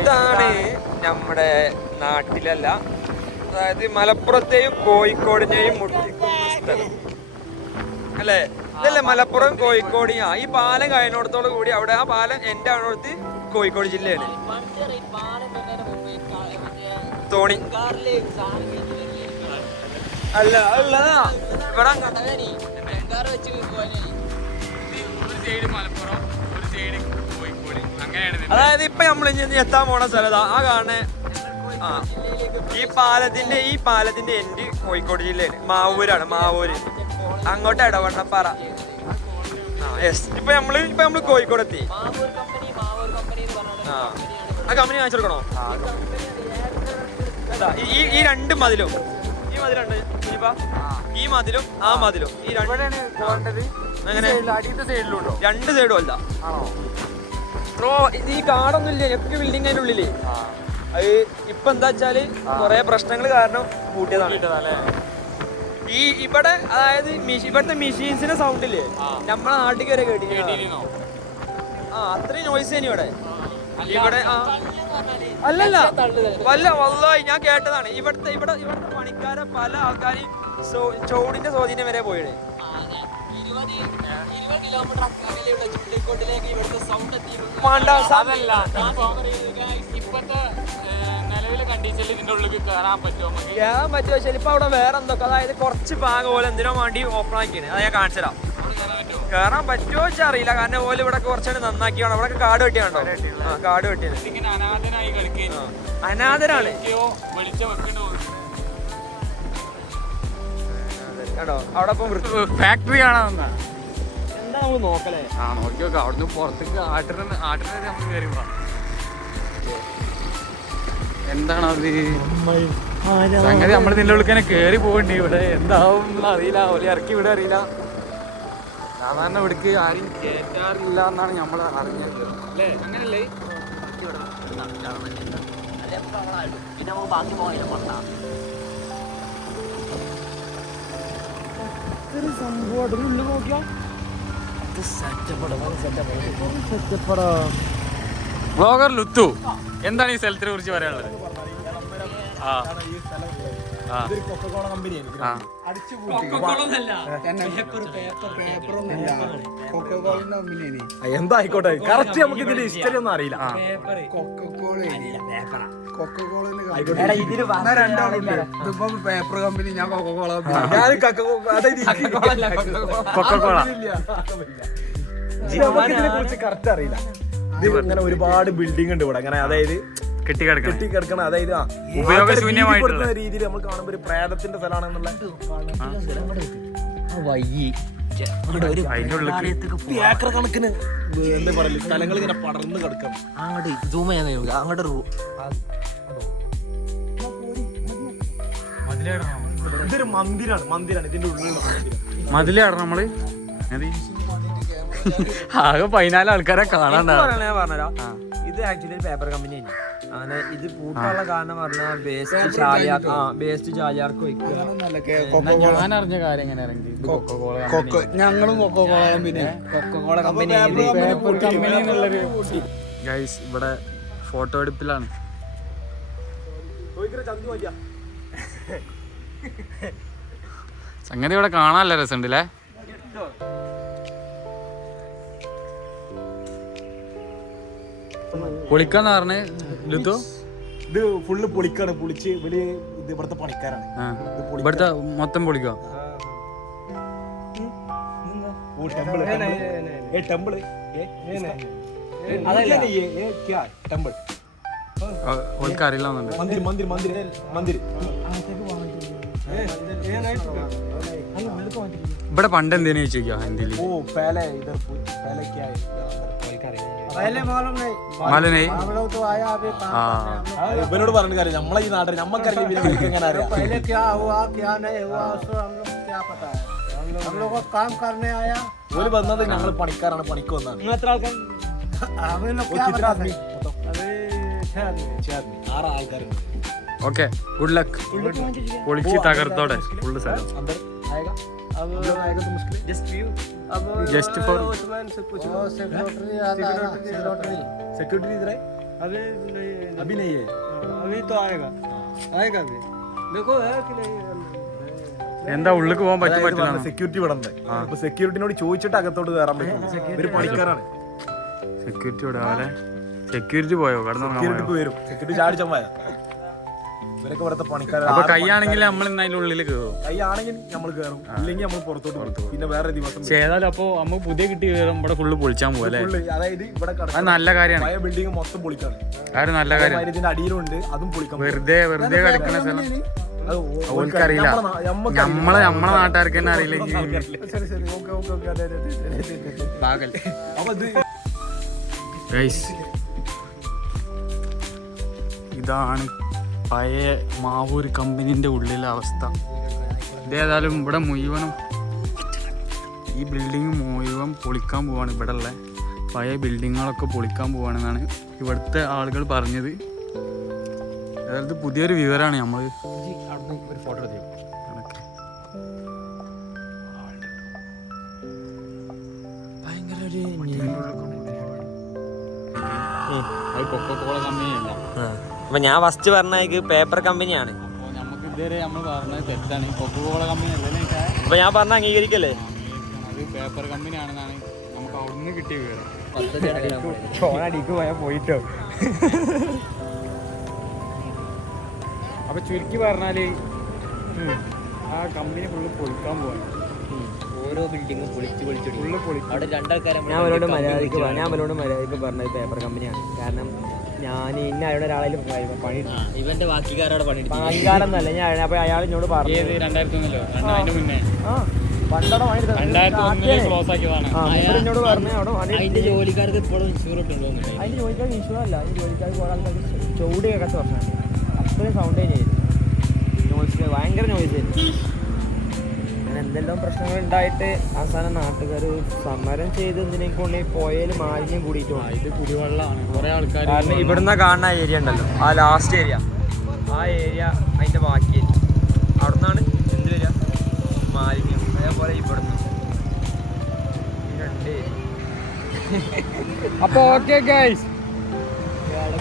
ഇതാണ് നമ്മുടെ നാട്ടിലല്ല, അതായത് മലപ്പുറത്തെയും കോഴിക്കോടിനെയും മുട്ടിക്കുന്ന സ്ഥലം അല്ലേ? ഇതല്ലേ മലപ്പുറം കോഴിക്കോടിയാ. ഈ പാലം കഴിഞ്ഞോടത്തോട് കൂടി അവിടെ ആ പാലം എൻ്റെ ആണോടത്ത് കോഴിക്കോട് ജില്ലയാണ്. തോണി അല്ല ഉള്ളതാ ഇവിടെ. അതായത് ഇപ്പൊ നമ്മൾ ഇനി എത്താൻ പോണ സ്ഥലതാ ആ കാണേ. ആ ഈ പാലത്തിന്റെ എൻഡ് കോഴിക്കോട് ജില്ലയാണ്. മാവൂരാണ്, മാവൂര്. അങ്ങോട്ട് ഇടവണ്ണപ്പാറ. ഇപ്പൊ നമ്മള് കോഴിക്കോട് എത്തി. ആ കമ്പനി കാണിച്ചു കൊടുക്കണോ? ഈ രണ്ട് മതിലും, ഈ മതിലുണ്ട് ഈ മതിലും ആ മതിലും, ഈ അങ്ങനെ രണ്ട് സൈഡും അല്ല. ഈ കാടൊന്നും ഇല്ല, ഒക്കെ ബിൽഡിംഗ് അതിന്റെ ഉള്ളില്. അത് ഇപ്പൊ എന്താ വെച്ചാല് കൊറേ പ്രശ്നങ്ങൾ കാരണം കൂട്ടിയതാണ്. ഇവിടെ അതായത് ഇവിടുത്തെ മെഷീൻസിന്റെ സൗണ്ടില്ലേ നമ്മളെ നാട്ടിൽ വരെ കേട്ടിരുന്നു. അത്രയും നോയ്സ് തന്നെ ഇവിടെ. അല്ലല്ല വല്ലായി ഞാൻ കേട്ടതാണ്. ഇവിടുത്തെ പണിക്കാരെ പല ആൾക്കാരും ചോടിന്റെ സ്വാധീനം വരെ പോയത്. കേറാൻ പറ്റുമോ? ചിലപ്പോ അവിടെ വേറെ എന്തൊക്കെ, അതായത് കുറച്ച് ഭാഗം പോലെ എന്തിനോ വേണ്ടി ഓപ്പൺ ആക്കിയാണ്. അത് ഞാൻ കാണിച്ചു തരാം. കേറാൻ പറ്റുമോ വെച്ചാൽ അറിയില്ല, കാരണം ഓല് ഇവിടെ കുറച്ചാണ് നന്നാക്കിയാണ്. അവിടെ കാട് വെട്ടിയാണോ? കാട് വെട്ടിയത്. അനാഥരാണ് കേട്ടോ. അവിടെ ഫാക്ടറി കാണാൻ എന്താ നമ്മൾ നോക്കലേ? നോക്കി നോക്കാം. അവിടുന്ന് പുറത്തേക്ക് ആട്ടിനെ നമ്മൾ കയറി പോവാം. എന്താണത് സംഗതി? നമ്മൾ നിന്റെ ഉള്ളിൽ കയറി പോകണ്ടേ? ഇവിടെ എന്താവും അറിയില്ല, ഓലെ ഇറക്കി ഇവിടെ അറിയില്ല. സാധാരണ ഇവിടേക്ക് ആരും കയറ്റാറില്ല എന്നാണ് നമ്മൾ അറിഞ്ഞത് അല്ലേ? അങ്ങനല്ലേ? ബ്ലോഗർ ലുത്തു, എന്താണ് ഈ സ്ഥലത്തിനെ കുറിച്ച് പറയാനുള്ളത്? എന്തായിക്കോട്ടെ, കറക്റ്റ് നമുക്ക് ഇതിന്റെ ഹിസ്റ്ററി ഒന്നും അറിയില്ല. പേപ്പർ കമ്പനി, ഞാൻ കൊക്കോള. ഇതിനെ കുറിച്ച് കറക്റ്റ് അറിയില്ല. ഇത് ഇങ്ങനെ ഒരുപാട് ബിൽഡിംഗ് ഉണ്ട് ഇവിടെ, അങ്ങനെ അതായത് കെട്ടിക്കിടക്കണം. അതായത് ഉപയോഗശൂന്യമായിട്ടുള്ള രീതിയിൽ നമ്മൾ കാണുമ്പോൾ ഒരു പ്രേതത്തിന്റെ സ്ഥലമാണെന്നുള്ള ഏക്കർ കണക്കിന് എന്താ പറയല് സ്ഥലങ്ങൾ ഇങ്ങനെ പടർന്ന് കിടക്കണം. അങ്ങോട്ട് സൂം ചെയ്യാൻ കഴിയൂല. അങ്ങോട്ട് ഇതൊരു മന്ദിരാണ് ഇതിന്റെ ഉള്ളിലുള്ള മതിലാണ് നമ്മള്. ആകെ 14 ആൾക്കാരെ കാണാൻ പറഞ്ഞുതരാം. ഇത് ആക്ച്വലി പേപ്പർ കമ്പനി ആണ്. അങ്ങനെ ഇത് പൂട്ടാനുള്ള കാരണം പറഞ്ഞാൽ വേസ്റ്റ് ചാലിയാർക്ക് വയ്ക്കുക. ഞാൻ അറിഞ്ഞ കാര്യം ഞങ്ങളും കൊക്കോകോള കമ്പനി ഗൈസ് ഇവിടെ ഫോട്ടോ എടുപ്പിലാണ്. സംഗതി ഇവിടെ കാണാനല്ല രസമുണ്ടല്ലേ? പൊളിക്കാന്ന് പറഞ്ഞേ ലുത്തു. ഇത് ഫുള്ള് പൊളിക്കാണ്. പൊളിച്ച് ഇവര് ഇത് ഇവിടുത്തെ പണിക്കാരാണ്. ഇവിടുത്തെ മൊത്തം പൊളിക്കോ? അറിയില്ല. ഇവിടെ പണ്ട് എന്തേലും ചോദിച്ചോ ഹിന്ദിയില്? ഇവനോട് പറഞ്ഞ കാര്യം നമ്മളെ ഈ നാട്ടിൽ നമ്മക്കറിയില്ല. ഓല് വന്നത് ഞങ്ങൾ പണിക്കാരാണ്, പണിക്ക് വന്നാണ്. 6 ആൾക്കാരുണ്ട്. Okay, good luck. പൊളിച്ച് തകർത്തോടെ ഫുള്ള് സ്ഥലം. जस्ट फॉर सिक्योरिटी इधर है। अभी नहीं है, अभी तो आएगा आएगा अभी देखो है कि नहीं എന്താ ഉള്ളിൽ പോകാൻ പറ്റില്ല? സെക്യൂരിറ്റി വിടണ്ടേ? അപ്പൊ സെക്യൂരിറ്റിനോട് ചോദിച്ചിട്ട് അകത്തോട്ട് കയറാൻ പറ്റും. ഇവര് പണിക്കാരാണ്. സെക്യൂരിറ്റി വിടാതെ സെക്യൂരിറ്റി പോയോ? സെക്യൂരിറ്റി വരും, സെക്യൂരിറ്റി ചാടിച്ചമ്മായ. ഇവരൊക്കെ ഇവിടുത്തെ പണിക്കാരാണ്. അപ്പൊ കൈയാണെങ്കിൽ നമ്മൾ ഇന്ന് അതിന്റെ ഉള്ളിൽ കയറും. കൈയാണെങ്കിൽ നമ്മൾ കയറും, ഇല്ലെങ്കിൽ നമ്മൾ പുറത്തോട്ട് പോകും. പിന്നെ വേറെ ദിവസം ഏതായാലും അപ്പൊ നമുക്ക് പുതിയ കിട്ടി കയറും ഇവിടെ ഫുള്ള് പൊളിച്ചാൻ പോകാം അല്ലേ? അതായത് ഇവിടെ അത് നല്ല കാര്യമാണ്. പഴയ ബിൽഡിംഗ് മൊത്തം പൊളിക്കാണ്. അത് നല്ല കാര്യം. ഇതിന്റെ അടിയിലുണ്ട്, അതും പൊളിക്കാം. വെറുതെ കിടക്കുന്ന സ്ഥലം ഓൾക്കറിയില്ല. നമ്മളെ നാട്ടുകാർക്ക് തന്നെ അറിയില്ലെങ്കിൽ ശരി ശരി, ഓക്കെ ഓക്കെ ഓക്കെ, അതെ അതെ അതെ. അപ്പൊ ഇത് ഇതാണ് പഴയ മാവൂർ കമ്പനിന്റെ ഉള്ളിലെ അവസ്ഥ. ഇതേതായാലും ഇവിടെ മുഴുവനും ഈ ബിൽഡിങ് മുഴുവൻ പൊളിക്കാൻ പോവാണ്. ഇവിടെ ഉള്ള പഴയ ബിൽഡിങ്ങുകളൊക്കെ പൊളിക്കാൻ പോവാണെന്നാണ് ഇവിടുത്തെ ആളുകൾ പറഞ്ഞത്. അതായത് പുതിയൊരു വിവരമാണ് നമ്മൾ ഒരു ഫോട്ടോ എടുത്തു. ഭയങ്കര ഒരു കൊക്കോകോള കമ്പനിയല്ല. അപ്പൊ ഞാൻ ഫസ്റ്റ് പറഞ്ഞ പേപ്പർ കമ്പനിയാണ്. അപ്പോൾ നമുക്ക് ഇതുവരെ നമ്മൾ പറഞ്ഞത് തെറ്റാണ്. കൊക്കോകോള കമ്പനി അല്ലേ? അപ്പൊ ഞാൻ പറഞ്ഞ അംഗീകരിക്കല്ലേ? അത് പേപ്പർ കമ്പനിയാണെന്നാണ് നമുക്ക് അവിടുന്ന് കിട്ടിയ വിവരം. ചോണടിക്ക് പോയാൽ പോയിട്ടോ. അപ്പൊ ചുരുക്കി പറഞ്ഞാല് ആ കമ്പനി ഫുള്ള് പൊളിക്കാൻ പോവാണ്. ഓരോ ബിൽഡിങ്ങും പൊളിച്ച് ഫുള്ള് പൊളി. അവിടെ രണ്ടാൾക്കാരെ ഞാൻ അവരോട് മര്യാദയ്ക്ക് പറഞ്ഞത് പേപ്പർ കമ്പനിയാണ്. കാരണം ഞാൻ ഇന്ന അയാളുടെ ഒരാളായാലും പണി ഇവന്റെ ബാക്കിക്കാരോടെ പണിയെടുത്തു. അംഗീകാരമൊന്നുമല്ല ഞാൻ. അപ്പൊ അയാൾ എന്നോട് പറഞ്ഞു 2001 അതിന്റെ മുന്നേ പണ്ടോടെ പണി 2001 ക്ലോസ് ആക്കിയതാണ്. എന്നോട് പറഞ്ഞു അവിടെ അതിന്റെ ജോലിക്കാർക്ക് ഇപ്പോഴും ഇൻഷൂർ ഇട്ടുണ്ടോ? അതിന് ജോലിക്കാർക്ക് ഇൻഷുർ അല്ല. അതിന് ജോലിക്കാർക്ക് കുറെ ആൾക്കാർക്ക് ചൂട് കേൾക്കാത്ത പ്രശ്നമാണ്. അത്രയും സൗണ്ട് കഴിഞ്ഞായിരുന്നു. നോയ്സ് ഭയങ്കര നോയ്സ് ആയിരുന്നു. അങ്ങനെ എന്തെല്ലാം പ്രശ്നങ്ങൾ ഉണ്ടായിട്ട് അവസാനം നാട്ടുകാർ സമരം ചെയ്ത് എന്തിനേക്കൊണ്ട് പോയാൽ മാലിന്യം കൂടിയിട്ടു. ഇത് കുടിവെള്ളമാണ്. കുറെ ആൾക്കാർ കാരണം ഇവിടുന്ന് കാണുന്ന ഏരിയ ഉണ്ടല്ലോ, ആ ലാസ്റ്റ് ഏരിയ, ആ ഏരിയ അതിന്റെ ബാക്കി ഏരിയ, അവിടെ നിന്നാണ് എന്ത് വരിക? മാലിന്യം. അതേപോലെ ഇവിടുന്ന് ഈ രണ്ട് ഏരിയ. അപ്പൊ ഓക്കെ ഗൈസ്,